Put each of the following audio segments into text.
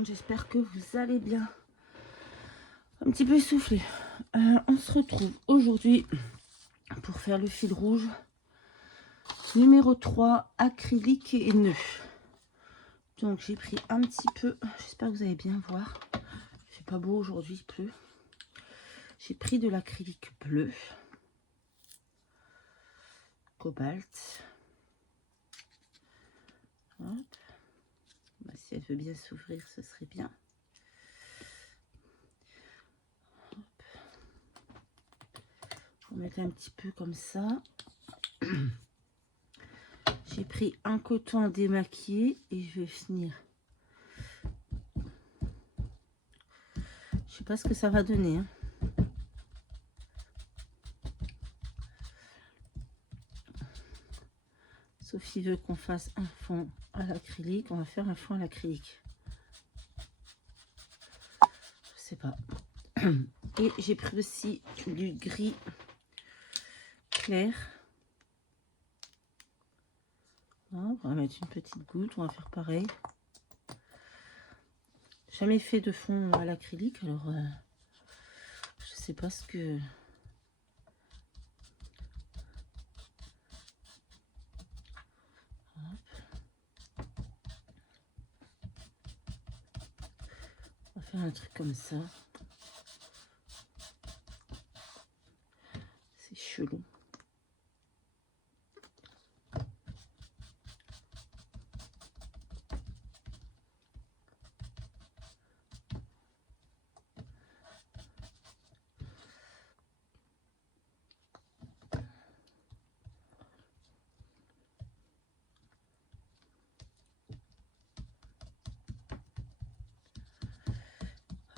monde, j'espère que vous allez bien. Un petit peu essoufflé. On se retrouve aujourd'hui pour faire le fil rouge numéro 3, acrylique et nœud. Donc j'ai pris un petit peu, j'espère que vous allez bien voir. Il fait pas beau aujourd'hui, il pleut. J'ai pris de l'acrylique bleu, cobalt. Hop. Bah, si elle veut bien s'ouvrir, ce serait bien. On va mettre un petit peu comme ça. J'ai pris un coton à démaquiller et je vais finir. Je sais pas ce que ça va donner. Hein. Sophie veut qu'on fasse un fond à l'acrylique. On va faire un fond à l'acrylique. Je sais pas. Et j'ai pris aussi du gris clair. On va mettre une petite goutte. On va faire pareil. Jamais fait de fond à l'acrylique. Alors, je sais pas ce que... On va faire un truc comme ça. C'est chelou.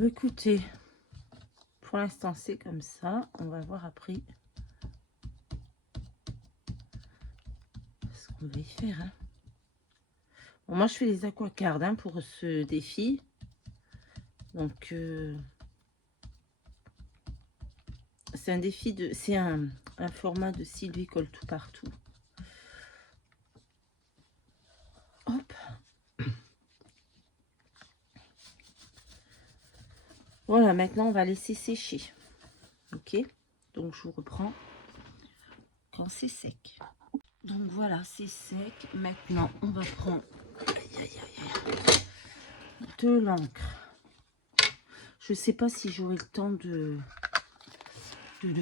Écoutez, pour l'instant c'est comme ça. On va voir après ce qu'on va y faire. Hein. Bon, moi je fais les aquacards hein, pour ce défi. Donc c'est un défi de... C'est un format de Sylvie colle tout partout. Hop. Voilà, maintenant on va laisser sécher. Ok, donc je vous reprends quand c'est sec. Donc voilà, c'est sec. Maintenant on va prendre de l'encre. Je sais pas si j'aurai le temps de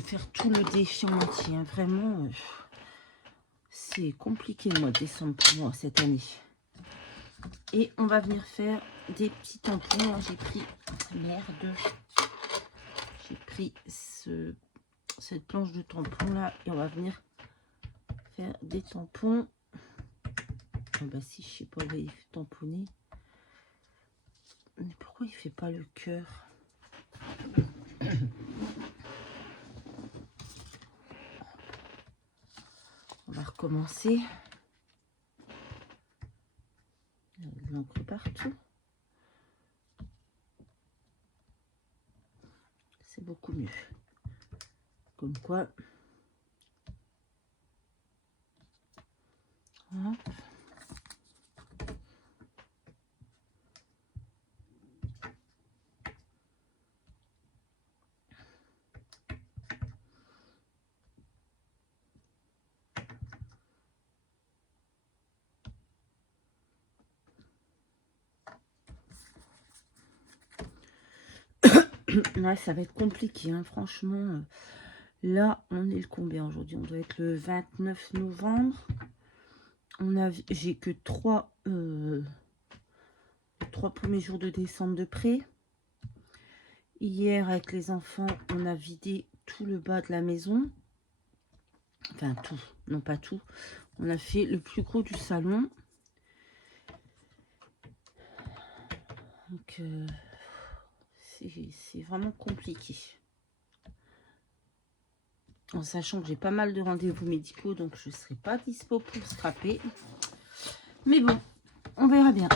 faire tout le défi en entier. Hein. Vraiment, c'est compliqué le mois de décembre pour moi cette année. Et on va venir faire des petits tampons. J'ai pris, merde, j'ai pris cette planche de tampons là et on va venir faire des tampons. Ah bah si, je sais pas, il va tamponner. Mais pourquoi il fait pas le cœur? On va recommencer. Il y a de l'encre partout. C'est beaucoup mieux. Comme quoi. Hop. Ouais, ça va être compliqué, hein, franchement. Là, on est le combien aujourd'hui? On doit être le 29 novembre. J'ai que 3 premiers jours de décembre de près. Hier, avec les enfants, on a vidé tout le bas de la maison. Enfin, tout. Non, pas tout. On a fait le plus gros du salon. Donc, c'est vraiment compliqué. En sachant que j'ai pas mal de rendez-vous médicaux, donc je ne serai pas dispo pour scraper. Mais bon, on verra bien.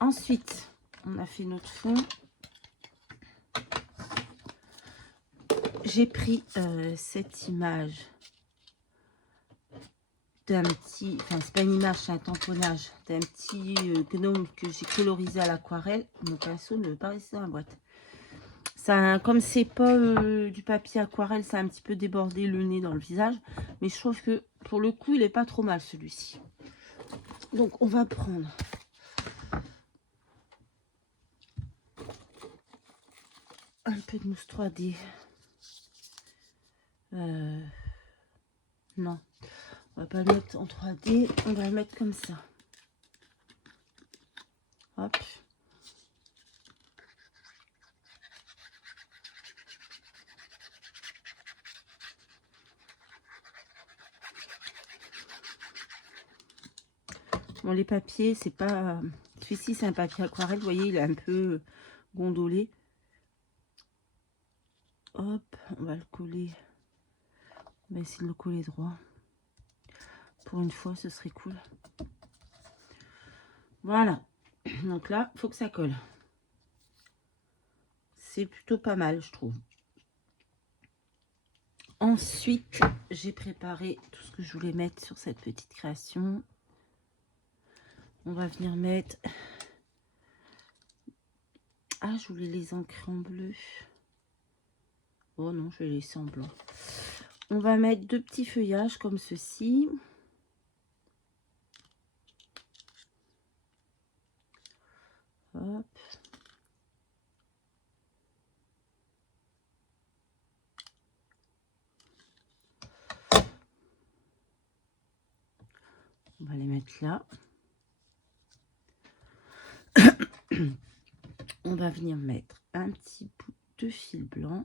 Ensuite, on a fait notre fond. J'ai pris cette image d'un petit, enfin c'est pas une image, c'est un tamponnage d'un petit gnome que j'ai colorisé à l'aquarelle. Mon pinceau ne veut pas rester dans la boîte. Ça, comme c'est pas du papier aquarelle, ça a un petit peu débordé le nez dans le visage. Mais je trouve que pour le coup, il est pas trop mal celui-ci. Donc on va prendre un peu de mousse 3D. Non, on va pas le mettre en 3D, on va le mettre comme ça. Hop. Bon, les papiers, c'est pas... Celui-ci, c'est un papier aquarelle. Vous voyez, il est un peu gondolé. Hop, on va le coller. On va essayer de le coller droit. Pour une fois, ce serait cool. Voilà. Donc là, il faut que ça colle. C'est plutôt pas mal, je trouve. Ensuite, j'ai préparé tout ce que je voulais mettre sur cette petite création. On va venir mettre... Ah, je voulais les ancrer en bleu. Oh non, je vais les laisser en blanc. On va mettre 2 petits feuillages comme ceci. Hop. On va les mettre là. On va venir mettre un petit bout de fil blanc.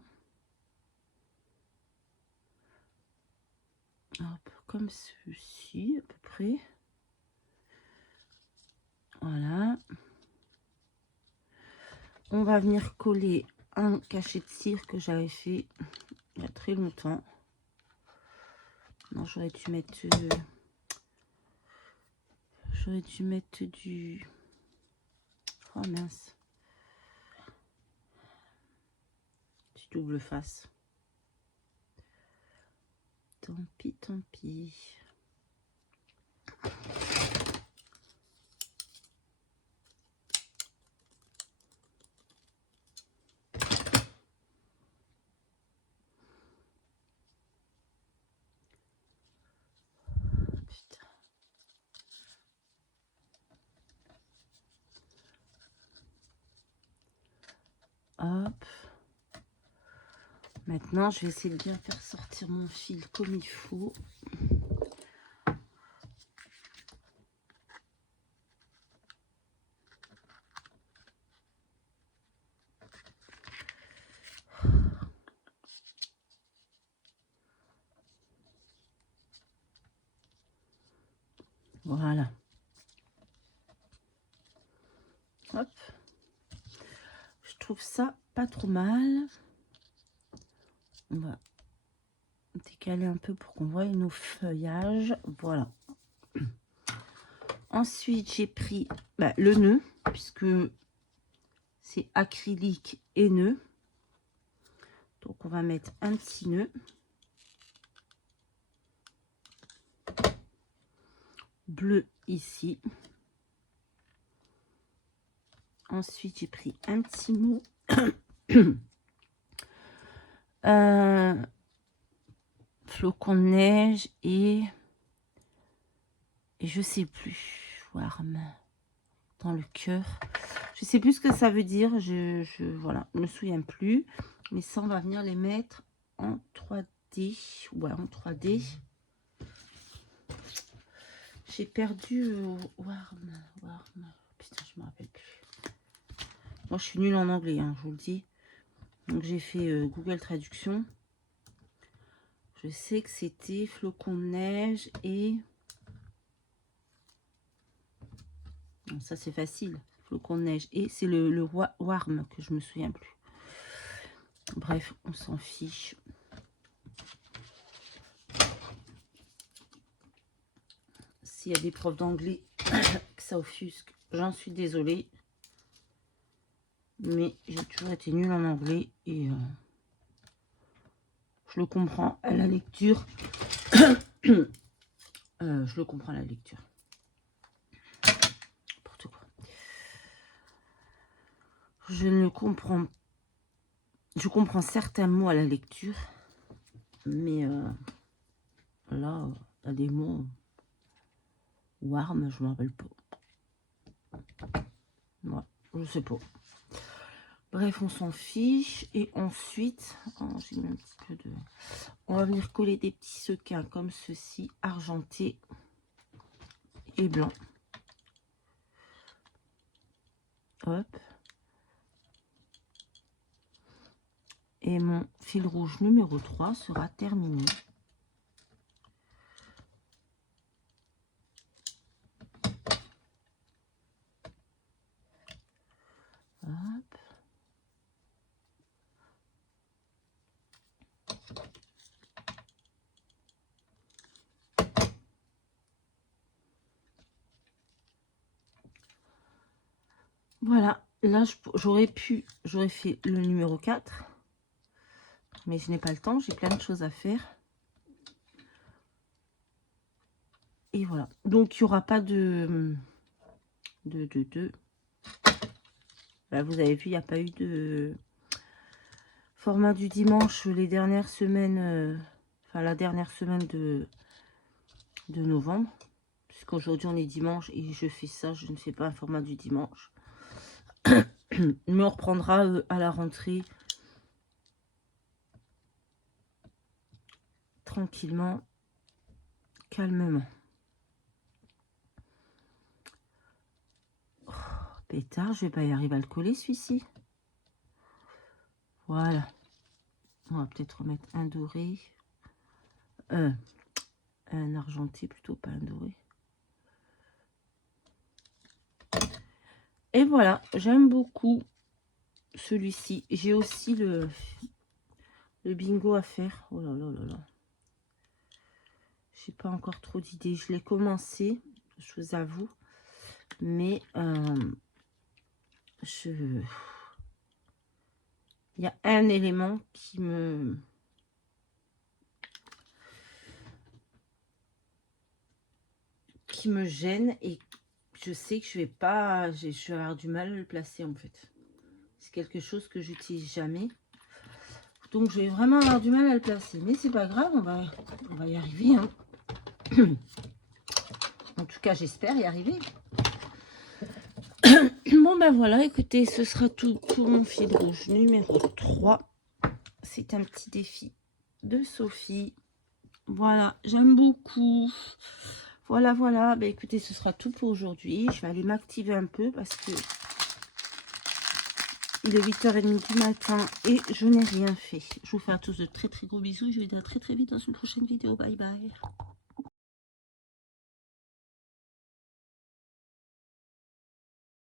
Hop, comme ceci à peu près. Voilà. On va venir coller un cachet de cire que j'avais fait il y a très longtemps. Non, j'aurais dû mettre du... Oh mince. Du double face. Tant pis, tant pis. Putain. Hop. Maintenant, je vais essayer de bien faire sortir mon fil comme il faut. Voilà. Hop. Je trouve ça pas trop mal. On va décaler un peu pour qu'on voie nos feuillages. Voilà. Ensuite, j'ai pris le nœud, puisque c'est acrylique et nœud. Donc, on va mettre un petit nœud. Bleu ici. Ensuite, j'ai pris un petit mot. Flocon de neige et je sais plus. Warm. Dans le cœur. Je sais plus ce que ça veut dire. Voilà, je me souviens plus. Mais ça, on va venir les mettre en 3D. Ouais, en 3D. J'ai perdu warm. Putain, je me rappelle plus. Moi, je suis nulle en anglais, hein, je vous le dis. Donc, j'ai fait Google Traduction. Je sais que c'était flocon de neige et... Non, ça, c'est facile. Flocon de neige. Et c'est le warm que je me souviens plus. Bref, on s'en fiche. S'il y a des profs d'anglais que ça offusque, j'en suis désolée. Mais j'ai toujours été nulle en anglais et je le comprends à la lecture. Je le comprends à la lecture. N'importe quoi. Je ne comprends. Je comprends certains mots à la lecture, mais là, il y a des mots ou armes, je ne me rappelle pas. Ouais, je sais pas. Bref, on s'en fiche. Et ensuite, oh, j'ai mis un petit peu de... On va venir coller des petits sequins comme ceci, argentés et blancs. Hop. Et mon fil rouge numéro 3 sera terminé. Hop. Voilà, là j'aurais fait le numéro 4, mais je n'ai pas le temps, j'ai plein de choses à faire. Et voilà, donc il n'y aura pas de... Là, vous avez vu, il n'y a pas eu de format du dimanche les dernières semaines, enfin la dernière semaine de novembre, puisqu'aujourd'hui on est dimanche et je fais ça, je ne fais pas un format du dimanche. Mais on reprendra à la rentrée tranquillement, calmement. Oh, pétard, je vais pas y arriver à le coller celui-ci. Voilà. On va peut-être remettre un doré. Un argenté plutôt, pas un doré. Et voilà, j'aime beaucoup celui-ci. J'ai aussi le bingo à faire. Oh là là là là. J'ai pas encore trop d'idées. Je l'ai commencé, je vous avoue. Mais il y a un élément qui me gêne et je sais que je vais avoir du mal à le placer en fait. C'est quelque chose que j'utilise jamais. Donc je vais vraiment avoir du mal à le placer. Mais c'est pas grave, on va y arriver. Hein. En tout cas, j'espère y arriver. Bon ben voilà, écoutez, ce sera tout pour mon fil rouge numéro 3. C'est un petit défi de Sophie. Voilà, j'aime beaucoup. Voilà, voilà. Ben, écoutez, ce sera tout pour aujourd'hui. Je vais aller m'activer un peu parce que il est 8h30 du matin et je n'ai rien fait. Je vous fais à tous de très très gros bisous. Je vous dis à très très vite dans une prochaine vidéo. Bye bye.